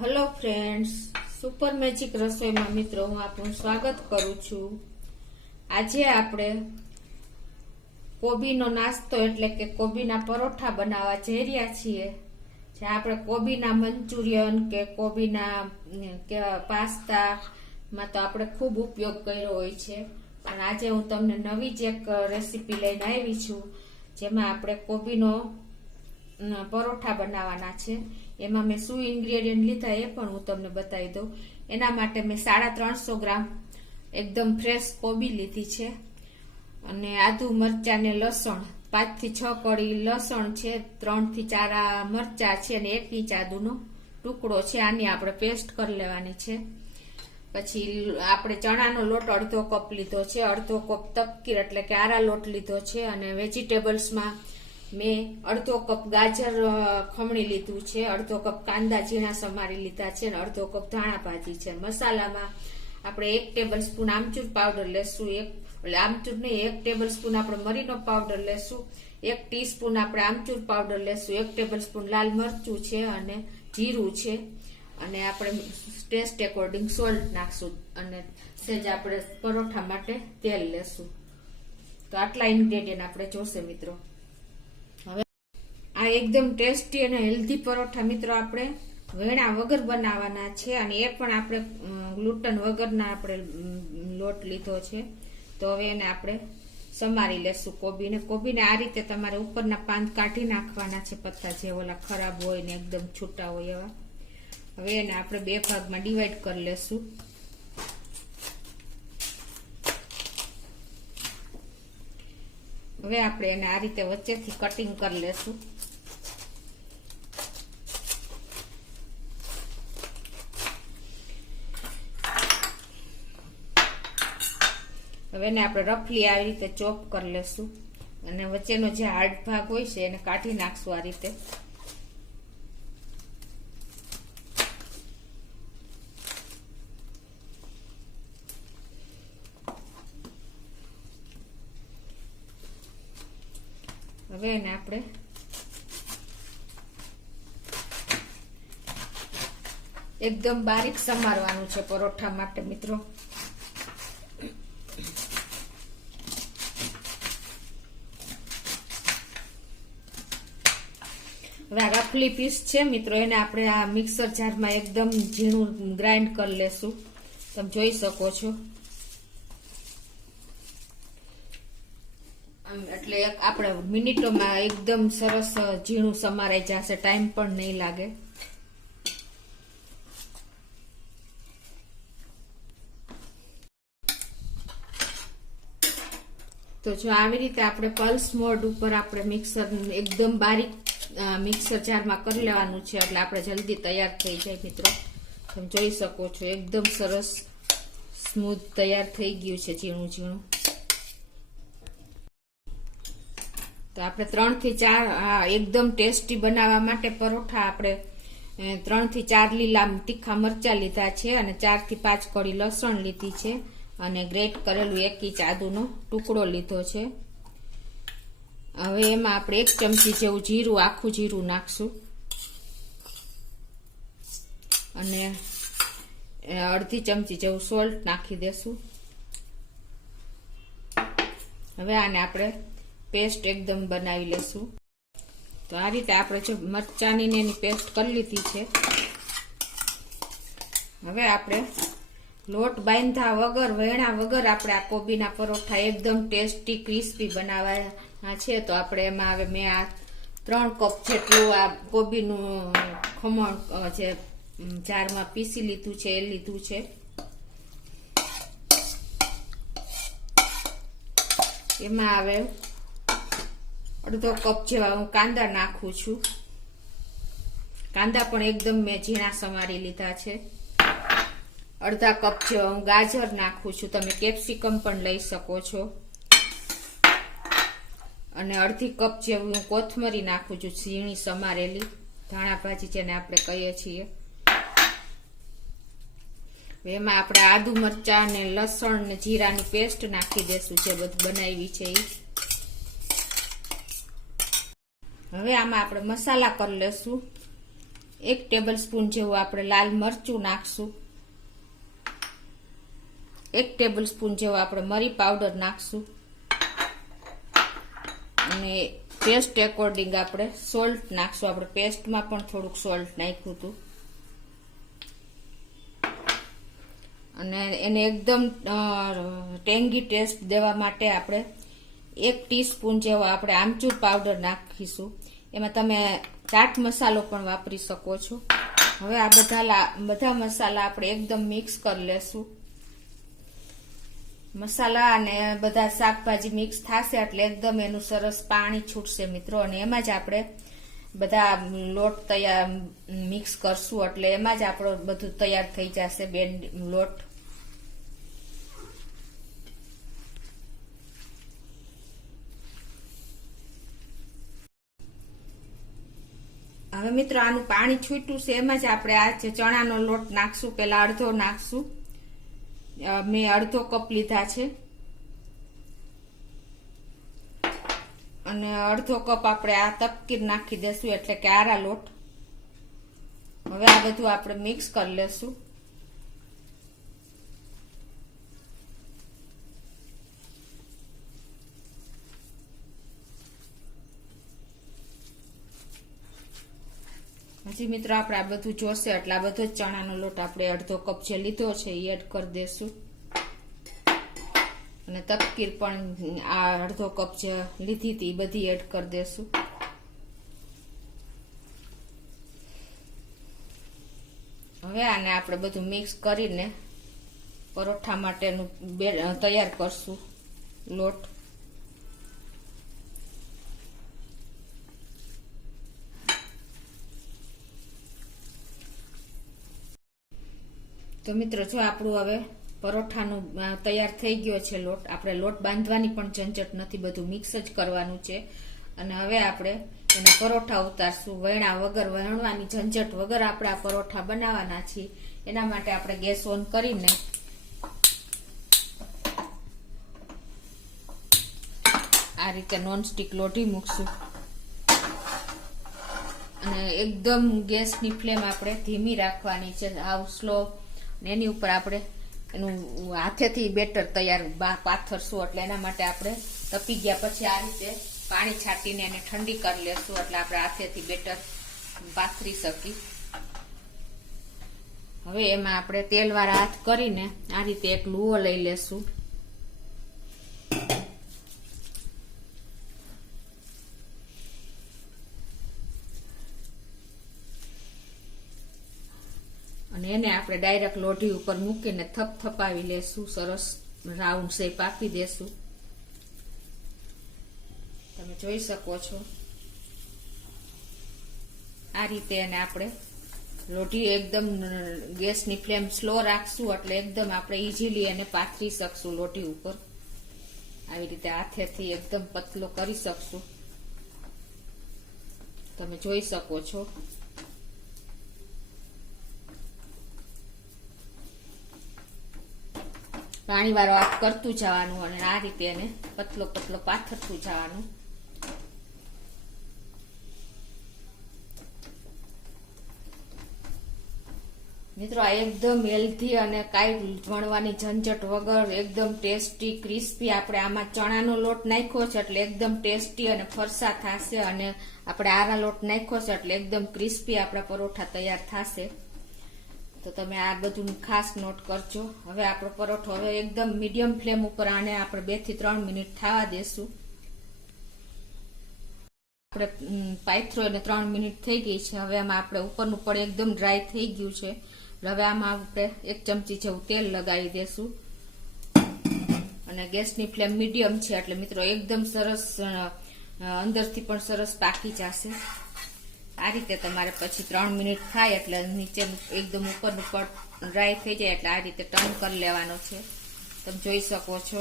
Hello friends, super magic રસોઈમાં મિત્રો હું આપનું સ્વાગત કરું છું। આજે આપણે કોબીનો નાસ્તો એટલે કે કોબીના પરોઠા બનાવવા જઈ રહ્યા છીએ। જે આપણે કોબીના મંચુરિયન કે કોબીના પાસ્તામાં તો આપણે ખૂબ ઉપયોગ કર્યો હોય છે, પણ આજે હું તમને નવી જ એક રેસીપી લઈને આવી છું, જેમાં આપણે કોબીનો પરોઠા બનાવવાના છે। એમાં મેં શું ઇન્ગ્રેડિયન્ટ લીધા એ પણ હું તમને બતાવી દઉં। એના માટે મેં 350 ગ્રામ એકદમ ફ્રેશ કોબી લીધી છે, અને આદુ મરચાં ને લસણ 5 થી 6 કળી લસણ છે, 3 થી 4 મરચાં છે, અને 1 ઇંચ આદુનો ટુકડો છે। આની આપણે પેસ્ટ કરી લેવાની છે। પછી આપણે ચણાનો લોટ અડધો કપ લીધો છે, અડધો કપ તપકીર એટલે કે આરા લોટ લીધો છે, અને વેજીટેબલ્સમાં મેં અડધો કપ ગાજર ખમણી લીધું છે, અડધો કપ કાંદા ઝીણા સમારી લીધા છે, અને અડધો કપ ધાણા ભાજી છે। મસાલામાં આપણે 1 ટેબલ સ્પૂન આમચૂર પાવડર લેશું, આમચૂર નહીં 1 ટેબલ સ્પૂન આપણે મરીનો પાવડર લેશું, 1 ટીસ્પૂન આપણે આમચૂર પાવડર લેશું, 1 ટેબલ સ્પૂન લાલ મરચું છે, અને જીરું છે, અને આપણે ટેસ્ટ એકોર્ડિંગ સોલ્ટ નાખશું, અને સેજ આપણે પરોઠા માટે તેલ લેશું। તો આટલા ઇન્ગ્રેડિયન્ટ આપણે જોશે મિત્રો। હવે આ એકદમ ટેસ્ટી અને હેલ્ધી પરોઠા મિત્રો આપણે વેણા વગર બનાવવાના છે, અને એ પણ આપણે ગ્લુટન વગરના આપણે લોટ લીધો છે। તો હવે એને આપણે સમારી લેશું કોબીને આ રીતે તમારે ઉપરના પાન કાઢી નાખવાના છે, પત્તા જે ઓલા ખરાબ હોય ને એકદમ છૂટા હોય એવા। હવે એને આપણે 2 ભાગમાં ડિવાઈડ કરી લેશું। હવે આપણે એને આ રીતે વચ્ચેથી કટિંગ કરી લેશું। હવે એને આપણે રફલી આવી રીતે ચોપ કરી લેશું, અને વચ્ચેનો જે હાર્ડ ભાગ હોય છે એને કાઢી નાખશું આ રીતે। હવે એને આપણે એકદમ બારીક સમારવાનું છે પરોઠા માટે મિત્રો। હવે આ રફલી પીસ છે મિત્રો, એને આપણે આ મિક્સર જારમાં એકદમ ઝીણું ગ્રાઇન્ડ કરી લેશું। તમે જોઈ શકો છો, એટલે આપણે મિનિટોમાં એકદમ સરસ ઝીણું સમારાઈ જશે, ટાઈમ પણ નહીં લાગે। તો જો આવી રીતે આપણે પલ્સ મોડ ઉપર આપણે મિક્સર એકદમ બારીક મિક્સર જારમાં કરી લેવાનું છે, એટલે આપણે જલ્દી તૈયાર થઈ જાય મિત્રો। તમે જોઈ શકો છો એકદમ સરસ સ્મૂથ તૈયાર થઈ ગયું છે ઝીણું ઝીણું। તો આપણે 3 થી 4 એકદમ ટેસ્ટી બનાવવા માટે પરોઠા આપણે 3 થી 4 લીલા તીખા મરચા લીધા છે, અને 4 થી 5 કળી લસણ લીધી છે, અને ગ્રેટ કરેલું 1 ઇંચ આદુનો ટુકડો લીધો છે। હવે એમાં આપણે 1 ચમચી જેવું જીરું, આખું જીરું નાખશું, અને અડધી ચમચી જેવું સોલ્ટ નાખી દેશું। હવે આને આપણે પેસ્ટ એકદમ બનાવી લેશું। તો આ રીતે આપણે જો મરચાની ને એની પેસ્ટ કરી લીધી છે। હવે આપણે લોટ બાંધ્યા વગર વેણા વગર આપણે આ કોબીના પરોઠા એકદમ ટેસ્ટી ક્રિસ્પી બનાવવાના છે। તો આપણે એમાં હવે મેં આ 3 કપ જેટલું આ કોબીનું ખમણ જે જારમાં પીસી લીધું છે એ લીધું છે। એમાં હવે અડધો કપ જેવા હું કાંદા નાખું છું। કાંદા પણ એકદમ મેં ઝીણા સમારી લીધા છે। અડધા કપ જેવા હું ગાજર નાખું છું, તમે કેપ્સિકમ પણ લઈ શકો છો, અને અડધી કપ જેવું હું કોથમરી નાખું છું, ઝીણી સમારેલી ધાણા ભાજી જેને આપણે કહીએ છીએ। એમાં આપણે આદુ મરચાં ને લસણ ને જીરાની પેસ્ટ નાખી દેશું, જે બધું બનાવી છે એ। હવે આમાં આપણે મસાલા કરી લેશું। 1 ટેબલ સ્પૂન જેવું આપણે લાલ મરચું નાખશું, 1 ટેબલ સ્પૂન જેવો આપણે મરી પાવડર નાખશું અને પેસ્ટ એકોર્ડિંગ આપણે સોલ્ટ નાખશું. આપણે પેસ્ટમાં પણ થોડુંક સોલ્ટ નાખ્યું હતું અને એને એકદમ ટેંગી ટેસ્ટ દેવા માટે આપણે 1 ટીસ્પૂન જેવો આપણે આમચૂર પાવડર નાખીશું. એમાં તમે ચાટ મસાલો પણ વાપરી શકો છો. હવે આ બધા મસાલા આપણે એકદમ મિક્સ કરી લેશું. મસાલા અને બધા શાકભાજી મિક્સ થશે એટલે એકદમ એનું સરસ પાણી છૂટશે મિત્રો, અને એમાં જ આપણે બધા લોટ તૈયાર મિક્સ કરશું એટલે એમાં જ આપણો બધું તૈયાર થઈ જશે લોટ. હવે મિત્રો આનું પાણી છૂટ્યું છે એમાં જ આપણે આ જે ચણાનો લોટ નાખશું. પેલા અડધો નાખશું, મેં અડધો કપ લીધા છે અને અડધો કપ આપણે આ તપકીર નાખી દેશું એટલે કે આરા લોટ. હવે આ બધું આપણે મિક્સ કરી લેશું. હજી મિત્રો આપણે આ બધું જોશે એટલે આ બધો જ ચણાનો લોટ આપણે અડધો કપ જે લીધો છે એ એડ કરી દેશું અને તપકીર પણ આ અડધો કપ જે લીધી હતી એ બધી એડ કરી દેશું. હવે આને આપણે બધું મિક્સ કરીને પરોઠા માટેનું તૈયાર કરશું લોટ. તો મિત્રો જો આપણું હવે પરોઠાનું તૈયાર થઈ ગયો છે લોટ. આપણે લોટ બાંધવાની પણ ઝંઝટ નથી, બધું મિક્સ જ કરવાનું છે. અને હવે આપણે એના પરોઠા ઉતારશું. વણ્યા વગર, વણવાની ઝંઝટ વગર આપણે આ પરોઠા બનાવવાના છીએ. એના માટે આપણે ગેસ ઓન કરીને આ રીતે નોનસ્ટિક લોઢી મૂકશું અને એકદમ ગેસની ફ્લેમ આપણે ધીમી રાખવાની છે, આવ સ્લો. એની ઉપર આપણે એનું હાથેથી બેટર તૈયાર પાથરશું એટલે એના માટે આપણે તપી ગયા પછી આ રીતે પાણી છાંટીને એને ઠંડી કરી લેશું એટલે આપણે હાથેથી બેટર પાથરી શકી. હવે એમાં આપણે તેલવાળા હાથ કરીને આ રીતે એક લુઓ લઈ લેશું. અને એને આપણે ડાયરેક્ટ લોઢી ઉપર મૂકીને થપથપાવી લેશું. સરસ રાઉન્ડ શેપ આપી દેશું. તમે જોઈ શકો છો આ રીતે એને આપણે લોઢી એકદમ ગેસની ફ્લેમ સ્લો રાખશું એટલે એકદમ આપણે ઈઝીલી એને પાથરી શકશું લોઢી ઉપર. આવી રીતે હાથેથી એકદમ પતલો કરી શકશું. તમે જોઈ શકો છો. પાણી વાળો હાથ કરતું જવાનું અને આ રીતે એને પતલો પતલો પાથરતું જવાનું. મિત્રો આ એકદમ હેલ્ધી અને કાંઈ વણવાની ઝંઝટ વગર એકદમ ટેસ્ટી ક્રિસ્પી આપણે આમાં ચણાનો લોટ નાખ્યો છે એટલે એકદમ ટેસ્ટી અને ફરસા થશે અને આપણે આરા લોટ નાખ્યો છે એટલે એકદમ ક્રિસ્પી આપણા પરોઠા તૈયાર થશે. તો તમે આ બધું ખાસ નોટ કરજો. હવે આપણો પરોઠો હવે એકદમ મીડિયમ ફ્લેમ ઉપર આને આપણે 2 થી 3 મિનિટ થવા દેશું. આપણે પાથરો એને 3 મિનિટ થઈ ગઈ છે. હવે આમાં આપણે ઉપરનું પણ એકદમ ડ્રાય થઈ ગયું છે. હવે આમાં આપણે 1 ચમચી જેવું તેલ લગાવી દેશું અને ગેસની ફ્લેમ મીડિયમ છે એટલે મિત્રો એકદમ સરસ અંદરથી પણ સરસ પાકી જશે. આ રીતે તમારે પછી 3 મિનિટ થાય એટલે નીચે એકદમ ઉપરનું પણ ડ્રાય થઈ જાય એટલે આ રીતે ટર્ન કરી લેવાનો છે. તમે જોઈ શકો છો.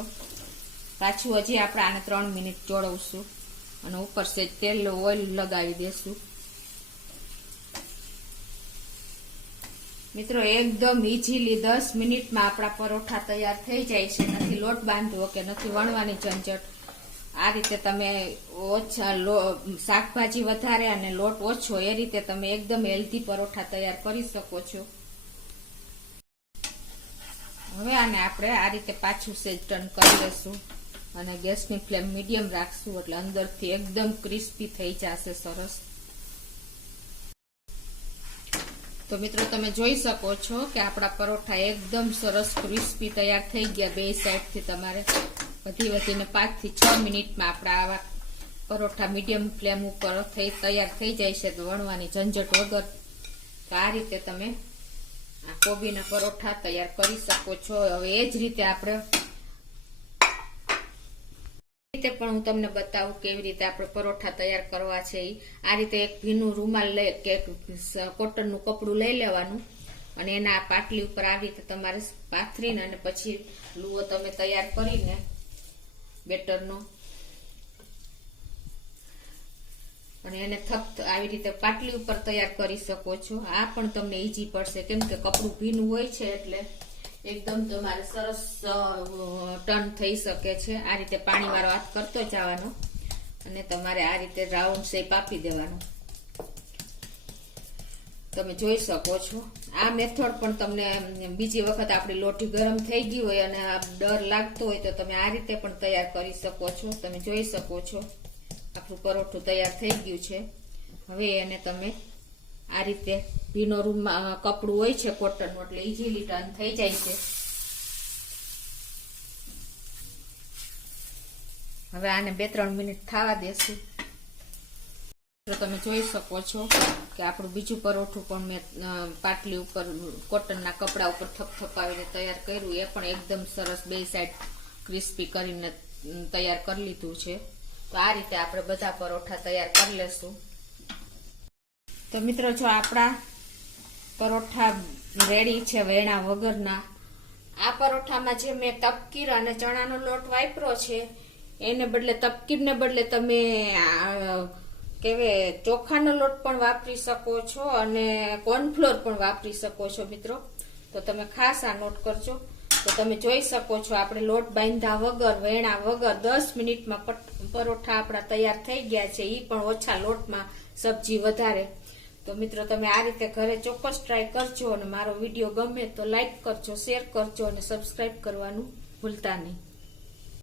પાછું હજી આપણે આને 3 મિનિટ ચોળવશું અને ઉપર સેજ તેલ ઓઇલ લગાવી દેશું. મિત્રો એકદમ ઈઝીલી 10 મિનિટમાં આપણા પરોઠા તૈયાર થઈ જાય છે. નથી લોટ બાંધવો કે નથી વણવાની ઝંઝટ. આ રીતે તમે ઓછા શાકભાજી વધારે અને લોટ ઓછો એ રીતે તમે એકદમ હેલ્ધી પરોઠા તૈયાર કરી શકો છો. હવે આને આપણે આ રીતે પાછું સેજ ટર્ન કરી લેશું અને ગેસની ફ્લેમ મીડિયમ રાખશું એટલે અંદરથી એકદમ ક્રિસ્પી થઈ જશે સરસ. તો મિત્રો તમે જોઈ શકો છો કે આપણા પરોઠા એકદમ સરસ ક્રિસ્પી તૈયાર થઈ ગયા. બે સાઈડથી તમારે વધીને 5 થી 6 મિનિટમાં આપણા આવા પરોઠા મીડિયમ ફ્લેમ ઉપર તૈયાર થઈ જાય છે. તો વણવાની ઝંઝટ વગર તો આ રીતે તમે આ કોબીના પરોઠા તૈયાર કરી શકો છો. હવે એ જ રીતે આપણે પણ હું તમને બતાવું કેવી રીતે આપણે પરોઠા તૈયાર કરવા છે. આ રીતે એક ભીનું રૂમાલ લઈ કે કોટનનું કપડું લઈ લેવાનું અને એના પાટલી ઉપર આવી રીતે તમારે પાથરીને અને પછી લુઓ તમે તૈયાર કરીને બેટરનો અને એને આવી રીતે પાટલી ઉપર તૈયાર કરી શકો છો. આ પણ તમને ઈઝી પડશે કેમ કે કપડું ભીનું હોય છે એટલે એકદમ તમારે સરસ ટર્ન થઈ શકે છે. આ રીતે પાણી વાળો હાથ કરતો જવાનો અને તમારે આ રીતે રાઉન્ડ શેપ આપી દેવાનો. તમે જોઈ શકો છો આ મેથડ પણ તમને બીજી વખત આપણી લોટી ગરમ થઈ ગઈ હોય અને ડર લાગતો હોય તો તમે આ રીતે પણ તૈયાર કરી શકો છો. તમે જોઈ શકો છો આપણું પરોઠું તૈયાર થઈ ગયું છે. હવે એને તમે આ રીતે ભીનો રૂમમાં કપડું હોય છે કોટનનું એટલે ઈઝીલી ટર્ન થઈ જાય છે. હવે આને 2-3 મિનિટ થવા દેશું. તો તમે જોઈ શકો છો કે આપણું બીજું પરોઠું પણ મેં પાટલી ઉપર કોટનના કપડા ઉપર થપથપાવીને તૈયાર કર્યું. એ પણ એકદમ સરસ બે સાઈડ ક્રિસ્પી કરીને તૈયાર કરી લીધું છે. તો આ રીતે આપણે બધા પરોઠા તૈયાર કરી લેશું. તો મિત્રો જો આપણા પરોઠા રેડી છે વેણા વગરના. આ પરોઠામાં જે મેં તપકીર અને ચણાનો લોટ વાપરો છે એને બદલે તપકીરને બદલે તમે ચોખાનો લોટ પણ વાપરી શકો છો અને કોર્નફ્લોર પણ વાપરી શકો છો મિત્રો. તો તમે ખાસ આ નોટ કરજો. તો તમે જોઈ શકો છો આપણે લોટ બાંધ્યા વગર વેણા વગર 10 મિનિટમાં પરોઠા આપણા તૈયાર થઈ ગયા છે. એ પણ ઓછા લોટમાં સબ્જી વધારે. તો મિત્રો તમે આ રીતે ઘરે ચોક્કસ ટ્રાય કરજો અને મારો વિડીયો ગમે તો લાઈક કરજો, શેર કરજો અને સબસ્ક્રાઈબ કરવાનું ભૂલતા નહીં.